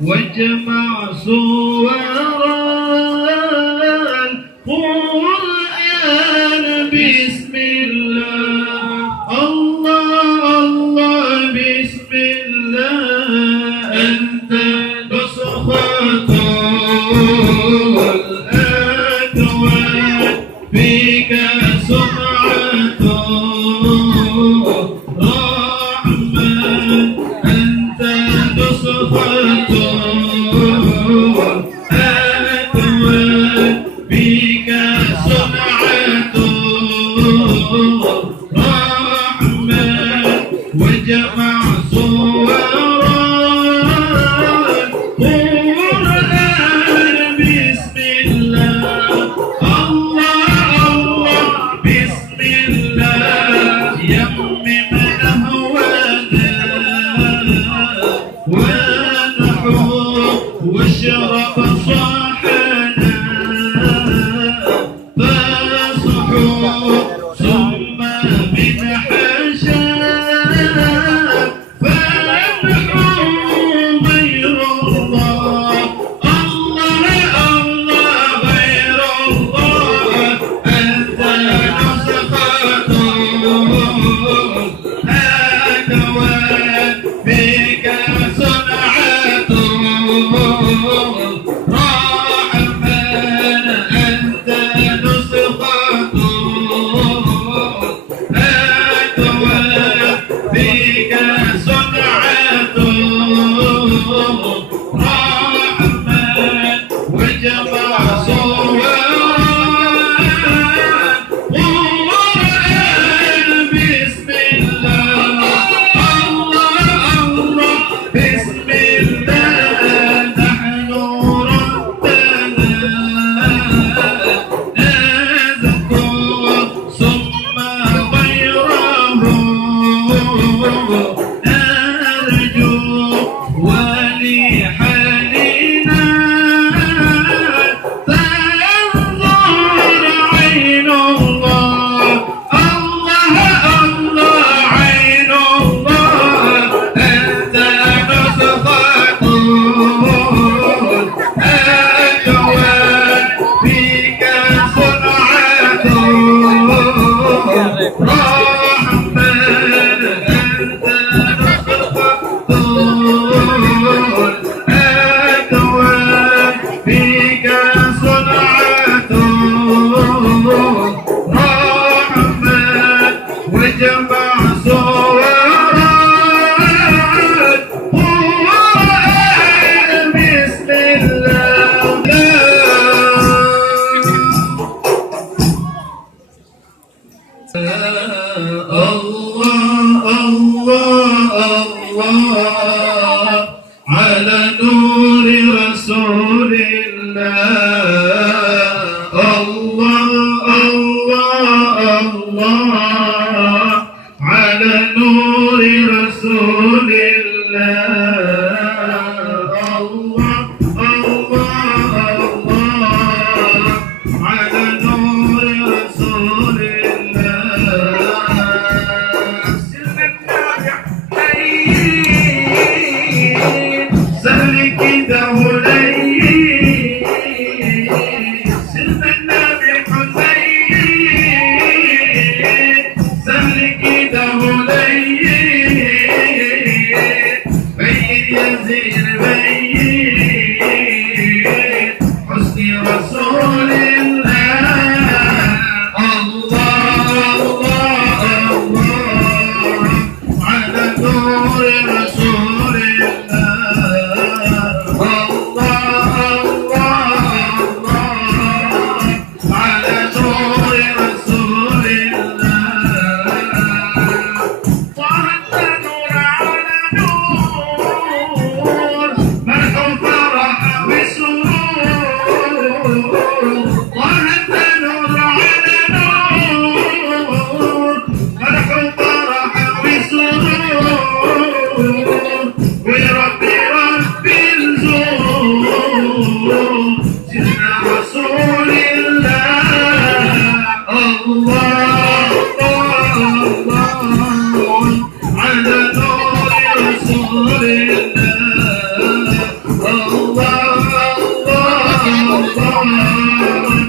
واجمع صور القرآن بسم الله الله الله بسم الله أنت نسخة الأكوان فيك سمعة رحمن أنت نسخة بك صنعة رحمن وجمع صور القرآن بسم الله الله الله بسم الله يمم نهونا ونحوه واشرب صاحنا ثم من حشا فانحوا غير الله الله الله غير الله أنت نسخة الأكوان بك صنعة رحمن أنت نسخة بك صنعة رحمن وجمع صور القرآن بسم الله الله الله بسم الله نحن ربنا نذكر ثم غيره أرجو ولحالنا تنظر عين الله الله الله عين الله أنت نسخة الأكوان بك صنعة رحمن أنت نسخة الأكوان بك صنعة رحمن وجمع صور القرآن بسم الله الله الله الله على نور رسول الله الله الله الله على نور رسول الله الله الله الله على نور رسول الله سلك دولي سلم النبي حسين سلك دولي بين يزيد بين حسن رسول الله الله الله الله على نور رسول الله الله الله الله على نور رسول الله وحتى نور على نور فرح وفرح وسرور وربي ربي نزور سيدنا رسول الله الله الله على نور رسول الله الله الله